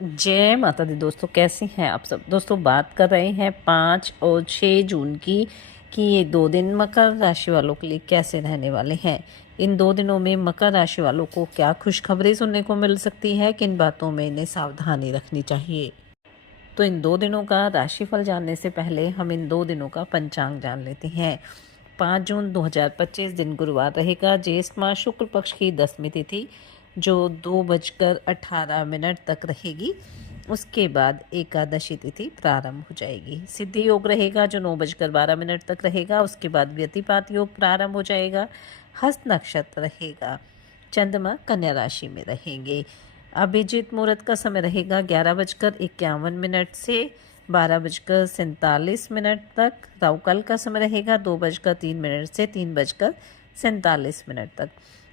जय माता दी दोस्तों, कैसे हैं आप सब। दोस्तों बात कर रहे हैं 5 और 6 जून की कि ये 2 दिन मकर राशि वालों के लिए कैसे रहने वाले हैं। इन 2 दिनों में मकर राशि वालों को क्या खुशखबरी सुनने को मिल सकती है, किन बातों में इन्हें सावधानी रखनी चाहिए। तो इन 2 दिनों का राशिफल जानने से पहले हम इन 2 दिनों का पंचांग जान लेते हैं। 5 जून 2025 दिन गुरुवार रहेगा। ज्येष्ठ माह शुक्ल पक्ष की 10वीं तिथि जो 2:18 तक रहेगी। उसके बाद एकादशी तिथि प्रारंभ हो जाएगी। सिद्धि योग रहेगा जो 9:12 तक रहेगा। उसके बाद व्यतिपात योग प्रारंभ हो जाएगा। हस्त नक्षत्र रहेगा। चंद्रमा कन्या राशि में रहेंगे। अभिजीत मुहूर्त का समय रहेगा 11:51 से 12:47 तक। राहुकाल का समय रहेगा 2:03 से 3:47 तक।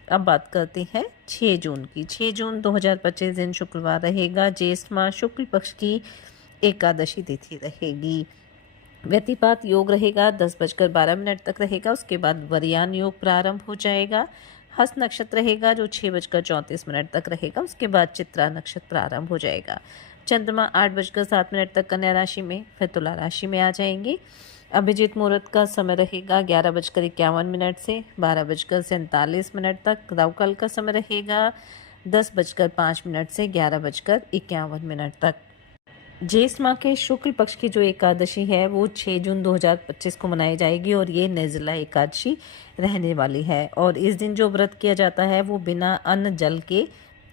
अब बात करते हैं 6 जून की। 6 जून 2025 दिन शुक्रवार रहेगा। ज्येष्ठ माह शुक्ल पक्ष की एकादशी तिथि रहेगी। व्यतिपात योग रहेगा 10:12 तक रहेगा। उसके बाद वरयान योग प्रारंभ हो जाएगा। हस्त नक्षत्र रहेगा जो 6:34 तक रहेगा। उसके बाद चित्रा नक्षत्र प्रारंभ हो जाएगा। चंद्रमा 8:07 तक कन्या राशि में, फिर तुला राशि में आ जाएंगे। अभिजीत मुहूर्त का समय रहेगा 11:51 से 12:47 तक। राहुकाल का समय रहेगा 10:05 से 11:51 तक। ज्येष्ठ माह के शुक्ल पक्ष की जो एकादशी है वो 6 जून 2025 को मनाई जाएगी और ये निर्जला एकादशी रहने वाली है। और इस दिन जो व्रत किया जाता है वो बिना अन्न जल के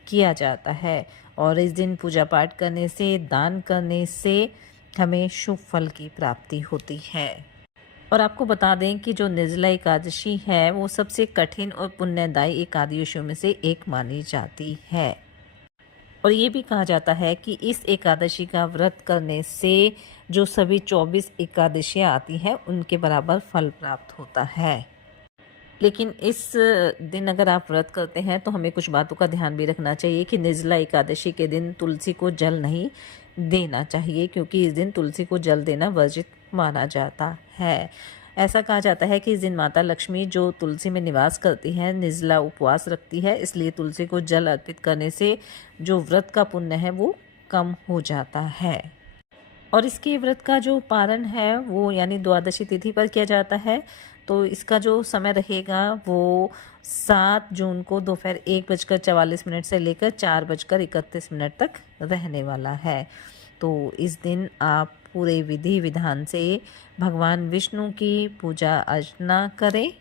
किया जाता है। और इस दिन पूजा पाठ करने से, दान करने से हमें शुभ फल की प्राप्ति होती है। और आपको बता दें कि जो निर्जला एकादशी है वो सबसे कठिन और पुण्यदायी एकादशियों में से एक मानी जाती है। और ये भी कहा जाता है कि इस एकादशी का व्रत करने से जो सभी 24 एकादशियाँ आती हैं उनके बराबर फल प्राप्त होता है। लेकिन इस दिन अगर आप व्रत करते हैं तो हमें कुछ बातों का ध्यान भी रखना चाहिए कि निर्जला एकादशी के दिन तुलसी को जल नहीं देना चाहिए, क्योंकि इस दिन तुलसी को जल देना वर्जित माना जाता है। ऐसा कहा जाता है कि इस दिन माता लक्ष्मी जो तुलसी में निवास करती हैं निर्जला उपवास रखती है, इसलिए तुलसी को जल अर्पित करने से जो व्रत का पुण्य है वो कम हो जाता है। और इसके व्रत का जो पारण है वो यानी द्वादशी तिथि पर किया जाता है। तो इसका जो समय रहेगा वो 7 जून को दोपहर 1:44 से लेकर 4:31 तक रहने वाला है। तो इस दिन आप पूरे विधि विधान से भगवान विष्णु की पूजा अर्चना करें।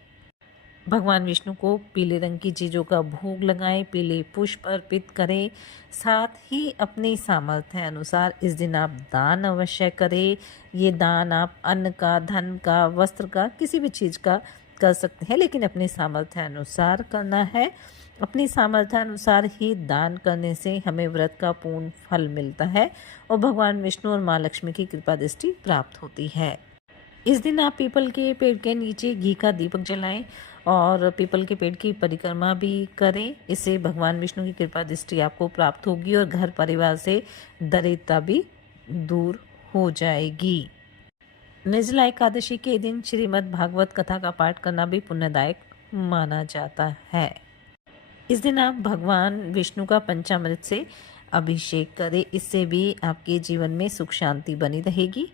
भगवान विष्णु को पीले रंग की चीज़ों का भोग लगाएं, पीले पुष्प अर्पित करें। साथ ही अपनी सामर्थ्य अनुसार इस दिन आप दान अवश्य करें। ये दान आप अन्न का, धन का, वस्त्र का, किसी भी चीज़ का कर सकते हैं, लेकिन अपनी सामर्थ्य अनुसार करना है। अपनी सामर्थ्य अनुसार ही दान करने से हमें व्रत का पूर्ण फल मिलता है और भगवान विष्णु और माँ लक्ष्मी की कृपा दृष्टि प्राप्त होती है। इस दिन आप पीपल के पेड़ के नीचे घी का दीपक जलाएं और पीपल के पेड़ की परिक्रमा भी करें। इससे भगवान विष्णु की कृपा दृष्टि आपको प्राप्त होगी और घर परिवार से दरिद्रता भी दूर हो जाएगी। निर्जला एकादशी के दिन श्रीमद् भागवत कथा का पाठ करना भी पुण्यदायक माना जाता है। इस दिन आप भगवान विष्णु का पंचामृत से अभिषेक करें, इससे भी आपके जीवन में सुख शांति बनी रहेगी।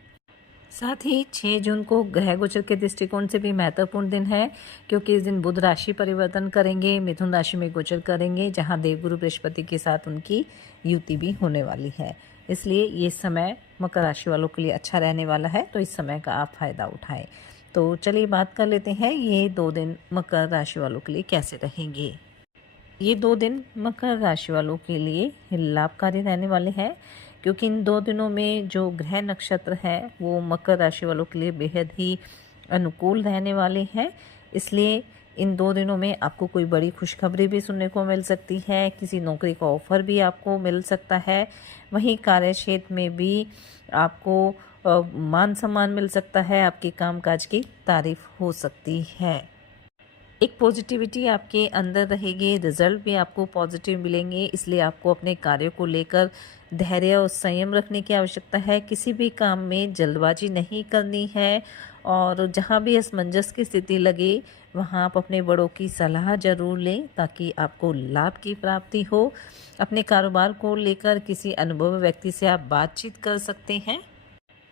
साथ ही 6 जून को ग्रह गोचर के दृष्टिकोण से भी महत्वपूर्ण दिन है, क्योंकि इस दिन बुध राशि परिवर्तन करेंगे, मिथुन राशि में गोचर करेंगे, जहां देवगुरु बृहस्पति के साथ उनकी युति भी होने वाली है। इसलिए ये समय मकर राशि वालों के लिए अच्छा रहने वाला है, तो इस समय का आप फायदा उठाएं। तो चलिए बात कर लेते हैं ये 2 दिन मकर राशि वालों के लिए कैसे रहेंगे। ये 2 दिन मकर राशि वालों के लिए लाभकारी रहने वाले हैं, क्योंकि इन 2 दिनों में जो ग्रह नक्षत्र है वो मकर राशि वालों के लिए बेहद ही अनुकूल रहने वाले हैं। इसलिए इन 2 दिनों में आपको कोई बड़ी खुशखबरी भी सुनने को मिल सकती है, किसी नौकरी का ऑफर भी आपको मिल सकता है। वहीं कार्य क्षेत्र में भी आपको मान सम्मान मिल सकता है, आपके कामकाज की तारीफ हो सकती है। एक पॉजिटिविटी आपके अंदर रहेगी, रिजल्ट भी आपको पॉजिटिव मिलेंगे। इसलिए आपको अपने कार्य को लेकर धैर्य और संयम रखने की आवश्यकता है। किसी भी काम में जल्दबाजी नहीं करनी है और जहाँ भी असमंजस की स्थिति लगे वहाँ आप अपने बड़ों की सलाह ज़रूर लें ताकि आपको लाभ की प्राप्ति हो। अपने कारोबार को लेकर किसी अनुभवी व्यक्ति से आप बातचीत कर सकते हैं।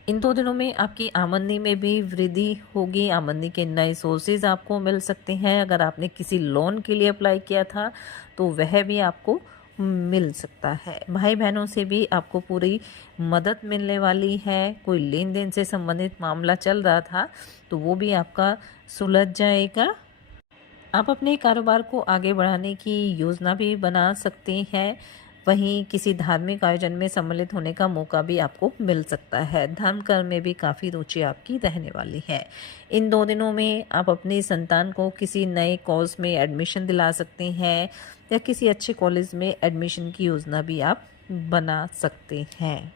इन 2 दिनों में आपकी आमदनी में भी वृद्धि होगी, आमदनी के नए सोर्सेज आपको मिल सकते हैं। अगर आपने किसी लोन के लिए अप्लाई किया था तो वह भी आपको मिल सकता है। भाई बहनों से भी आपको पूरी मदद मिलने वाली है। कोई लेन देन से संबंधित मामला चल रहा था तो वो भी आपका सुलझ जाएगा। आप अपने कारोबार को आगे बढ़ाने की योजना भी बना सकते हैं। वहीं किसी धार्मिक आयोजन में सम्मिलित होने का मौका भी आपको मिल सकता है। धर्म कर्म में भी काफ़ी रुचि आपकी रहने वाली है। इन 2 दिनों में आप अपनी संतान को किसी नए कोर्स में एडमिशन दिला सकते हैं या किसी अच्छे कॉलेज में एडमिशन की योजना भी आप बना सकते हैं।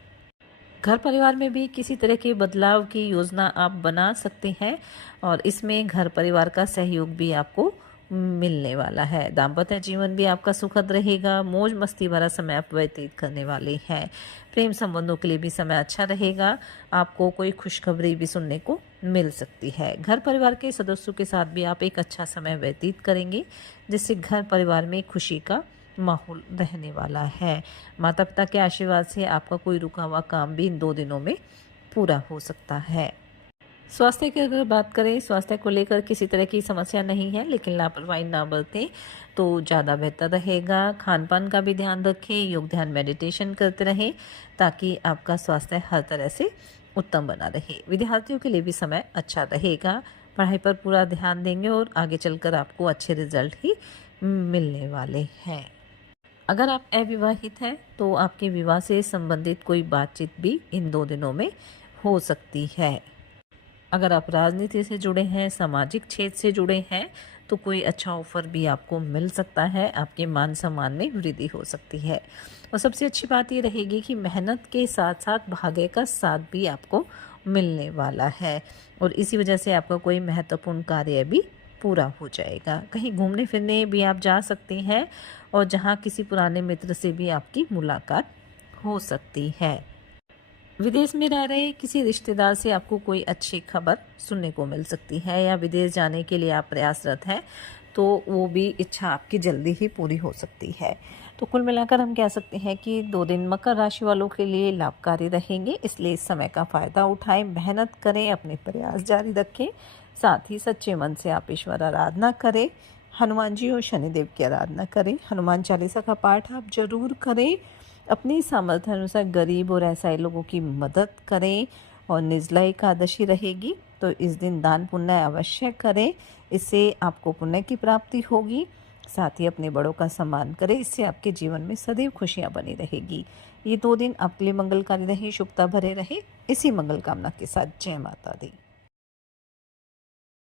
घर परिवार में भी किसी तरह के बदलाव की योजना आप बना सकते हैं और इसमें घर परिवार का सहयोग भी आपको मिलने वाला है। दाम्पत्य जीवन भी आपका सुखद रहेगा। मौज मस्ती भरा समय आप व्यतीत करने वाले हैं। प्रेम संबंधों के लिए भी समय अच्छा रहेगा। आपको कोई खुशखबरी भी सुनने को मिल सकती है। घर परिवार के सदस्यों के साथ भी आप एक अच्छा समय व्यतीत करेंगे जिससे घर परिवार में खुशी का माहौल रहने वाला है। माता पिता के आशीर्वाद से आपका कोई रुका हुआ काम भी इन 2 दिनों में पूरा हो सकता है। स्वास्थ्य की अगर बात करें, स्वास्थ्य को लेकर किसी तरह की समस्या नहीं है, लेकिन लापरवाही ना बरतें तो ज़्यादा बेहतर रहेगा। खान पान का भी ध्यान रखें, योग ध्यान मेडिटेशन करते रहें ताकि आपका स्वास्थ्य हर तरह से उत्तम बना रहे। विद्यार्थियों के लिए भी समय अच्छा रहेगा। पढ़ाई पर पूरा ध्यान देंगे और आगे चलकर आपको अच्छे रिजल्ट ही मिलने वाले हैं। अगर आप अविवाहित हैं तो आपके विवाह से संबंधित कोई बातचीत भी इन 2 दिनों में हो सकती है। अगर आप राजनीति से जुड़े हैं, सामाजिक क्षेत्र से जुड़े हैं तो कोई अच्छा ऑफर भी आपको मिल सकता है। आपके मान सम्मान में वृद्धि हो सकती है। और सबसे अच्छी बात ये रहेगी कि मेहनत के साथ साथ भाग्य का साथ भी आपको मिलने वाला है और इसी वजह से आपका कोई महत्वपूर्ण कार्य भी पूरा हो जाएगा। कहीं घूमने फिरने भी आप जा सकते हैं और जहाँ किसी पुराने मित्र से भी आपकी मुलाकात हो सकती है। विदेश में रह रहे किसी रिश्तेदार से आपको कोई अच्छी खबर सुनने को मिल सकती है या विदेश जाने के लिए आप प्रयासरत हैं तो वो भी इच्छा आपकी जल्दी ही पूरी हो सकती है। तो कुल मिलाकर हम कह सकते हैं कि 2 दिन मकर राशि वालों के लिए लाभकारी रहेंगे, इसलिए इस समय का फ़ायदा उठाएं, मेहनत करें, अपने प्रयास जारी रखें। साथ ही सच्चे मन से आप ईश्वर आराधना करें, हनुमान जी और शनिदेव की आराधना करें। हनुमान चालीसा का पाठ आप जरूर करें। अपनी सामर्थ्य अनुसार गरीब और असहाय लोगों की मदद करें और निर्जला एकादशी रहेगी तो इस दिन दान पुण्य अवश्य करें। इससे आपको पुण्य की प्राप्ति होगी। साथ ही अपने बड़ों का सम्मान करें, इससे आपके जीवन में सदैव खुशियां बनी रहेगी। ये 2 दिन आपके लिए मंगलकारी रहे, शुभता भरे रहे। इसी मंगल कामना के साथ जय माता दी।